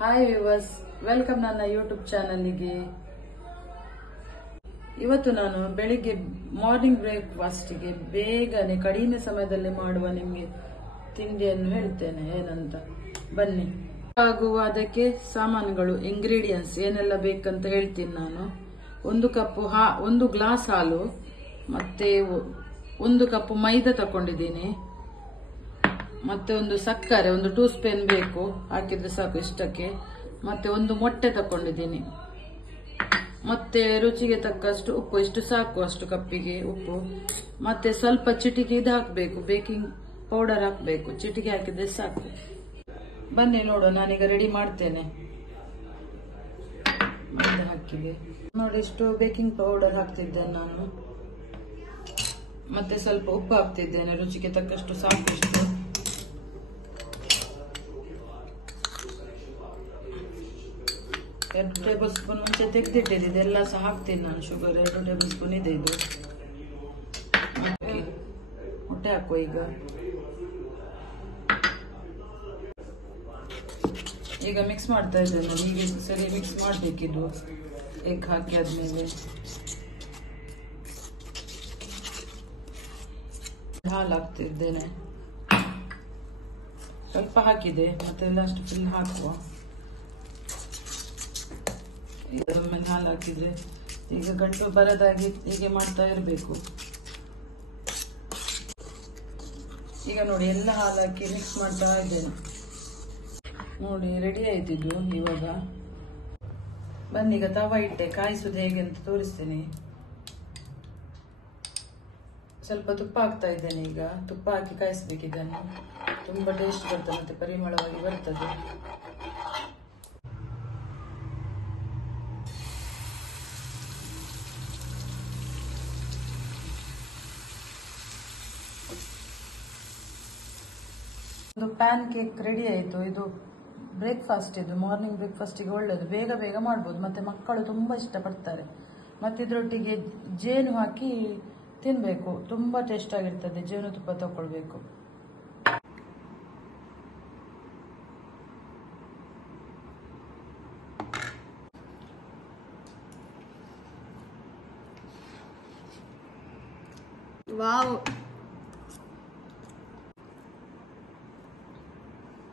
Hi viewers, welcome ನನ್ನ YouTube ಚಾನಲ್ಗೆ. ಇವತ್ತು ನಾನು ಬೆಳಿಗ್ಗೆ ಮಾರ್ನಿಂಗ್ ಬ್ರೇಕ್ಫಾಸ್ಟ್ಗೆ ಬೇಗನೆ ಕಡಿಮೆ ಸಮಯದಲ್ಲಿ ಮಾಡುವ ನಿಮಗೆ ತಿಂಡಿಯನ್ನು ಹೇಳ್ತೇನೆ ಏನಂತ. ಬನ್ನಿ. ಹಾಗೂ ಅದಕ್ಕೆ ಸಾಮಾನುಗಳು, ಇಂಗ್ರೀಡಿಯೆಂಟ್ಸ್ ಏನೆಲ್ಲ ಬೇಕಂತ ಹೇಳ್ತೀನಿ ನಾನು. 1 ಗ್ಲಾಸ್ ಹಾಲು, ಮತ್ತೆ 1 ಕಪ್ ಮೈದಾ ತಕೊಂಡಿದ್ದೀನಿ, ಮತ್ತೆ ಒಂದು ಸಕ್ಕರೆ 2 ಸ್ಪೂನ್ ಬೇಕು, ಹಾಕಿದ್ರೆ ಸಾಕು ಇಷ್ಟಕ್ಕೆ. ಮತ್ತೆ 1 ಮೊಟ್ಟೆ ತಕೊಂಡಿದ್ದೀನಿ, ಮತ್ತೆ ರುಚಿಗೆ ತಕ್ಕಷ್ಟು ಉಪ್ಪು, ಇಷ್ಟು ಸಾಕು, ಅಷ್ಟು ಕಪ್ಪಿಗೆ ಉಪ್ಪು. ಮತ್ತೆ ಸ್ವಲ್ಪ ಚಿಟಿಕೆ ಇದು ಹಾಕಬೇಕು, ಬೇಕಿಂಗ್ ಪೌಡರ್ ಹಾಕಬೇಕು, ಚಿಟಿಕೆ ಹಾಕಿದ್ರೆ ಸಾಕು. ಬನ್ನಿ ನೋಡು, ನಾನೀಗ ರೆಡಿ ಮಾಡ್ತೇನೆ. ಮೈದಾ ಹಾಕಿದೆ ನೋಡಿ, ಇಷ್ಟು ಬೇಕಿಂಗ್ ಪೌಡರ್ ಹಾಕ್ತಿದ್ದೇನೆ ನಾನು, ಮತ್ತೆ ಸ್ವಲ್ಪ ಉಪ್ಪು ಹಾಕ್ತಿದ್ದೇನೆ, ರುಚಿಗೆ ತಕ್ಕಷ್ಟು ಸಾಕು ಇಷ್ಟು. 2 ಟೇಬಲ್ ಸ್ಪೂನ್ ಮುಂಚೆ ತೆಗೆದಿಟ್ಟಿದೆ, ಇದೆಲ್ಲ ಸಹ ಹಾಕ್ತೀನಿ ನಾನು. ಶುಗರ್ 2 ಟೇಬಲ್ ಸ್ಪೂನ್ ಇದೆ ಇದು. ಮೊಟ್ಟೆ ಹಾಕುವ ಈಗ ಮಿಕ್ಸ್ ಮಾಡ್ತಾ ಇದ್ದೇನೆ. ಹೀಗೆ ಸರಿ ಮಿಕ್ಸ್ ಮಾಡಬೇಕಿದು. ಎಗ್ ಹಾಕಿ ಆದ್ಮೇಲೆ ಹಾಲು ಹಾಕ್ತಿದ್ದೇನೆ, ಸ್ವಲ್ಪ ಹಾಕಿದೆ, ಮತ್ತೆ ಲಾಸ್ಟ್ ಫುಲ್ ಹಾಕುವ. ಮೇಲೆ ಹಾಲು ಹಾಕಿದ್ರೆ ಈಗ ಗಂಟು ಬರದಾಗಿ ಹೀಗೆ ಮಾಡ್ತಾ ಇರಬೇಕು. ಈಗ ನೋಡಿ, ಎಲ್ಲ ಹಾಲು ಹಾಕಿ ಮಿಕ್ಸ್ ಮಾಡ್ತಾ ಇದ್ದೇನೆ. ನೋಡಿ ರೆಡಿ ಆಯ್ತಿದ್ದು. ಇವಾಗ ಬನ್ನಿ, ಈಗ ತವಾ ಇಟ್ಟೆ, ಕಾಯಿಸುದು ಹೇಗೆ ಅಂತ ತೋರಿಸ್ತೇನೆ. ಸ್ವಲ್ಪ ತುಪ್ಪ ಹಾಕ್ತಾ ಇದ್ದೇನೆ. ಈಗ ತುಪ್ಪ ಹಾಕಿ ಕಾಯಿಸ್ಬೇಕಿದ್ದನ್ನು, ತುಂಬಾ ಟೇಸ್ಟ್ ಬರ್ತದೆ, ಮತ್ತೆ ಪರಿಮಳವಾಗಿ ಬರ್ತದೆ. ಒಂದು ಪ್ಯಾನ್ ಕೇಕ್ ರೆಡಿ ಆಯಿತು. ಇದು ಬ್ರೇಕ್ಫಾಸ್ಟ್, ಇದು ಮಾರ್ನಿಂಗ್ ಬ್ರೇಕ್ಫಾಸ್ಟಿಗೆ ಒಳ್ಳೆಯದು, ಬೇಗ ಬೇಗ ಮಾಡ್ಬೋದು, ಮತ್ತೆ ಮಕ್ಕಳು ತುಂಬ ಇಷ್ಟಪಡ್ತಾರೆ. ಮತ್ತೆ ಇದರೊಟ್ಟಿಗೆ ಜೇನು ಹಾಕಿ ತಿನ್ನಬೇಕು, ತುಂಬ ಟೇಸ್ಟ್ ಆಗಿರ್ತದೆ. ಜೇನುತುಪ್ಪ ತಗೊಳ್ಬೇಕು. ವಾವ್,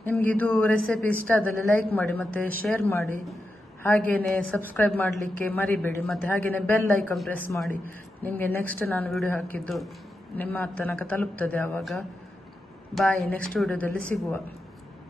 ನಿಮ್ಗೆ ಇದು ರೆಸಿಪಿ ಇಷ್ಟ ಆದಲ್ಲಿ ಲೈಕ್ ಮಾಡಿ, ಮತ್ತೆ ಶೇರ್ ಮಾಡಿ, ಹಾಗೇನೆ ಸಬ್ಸ್ಕ್ರೈಬ್ ಮಾಡಲಿಕ್ಕೆ ಮರಿಬೇಡಿ. ಮತ್ತೆ ಹಾಗೇನೆ ಬೆಲ್ ಐಕಾನ್ ಪ್ರೆಸ್ ಮಾಡಿ, ನಿಮಗೆ ನೆಕ್ಸ್ಟ್ ನಾನು ವಿಡಿಯೋ ಹಾಕಿದ್ದು ನಿಮ್ಮ ತನಕ ತಲುಪ್ತದೆ ಆವಾಗ. ಬಾಯ್, ನೆಕ್ಸ್ಟ್ ವಿಡಿಯೋದಲ್ಲಿ ಸಿಗುವ.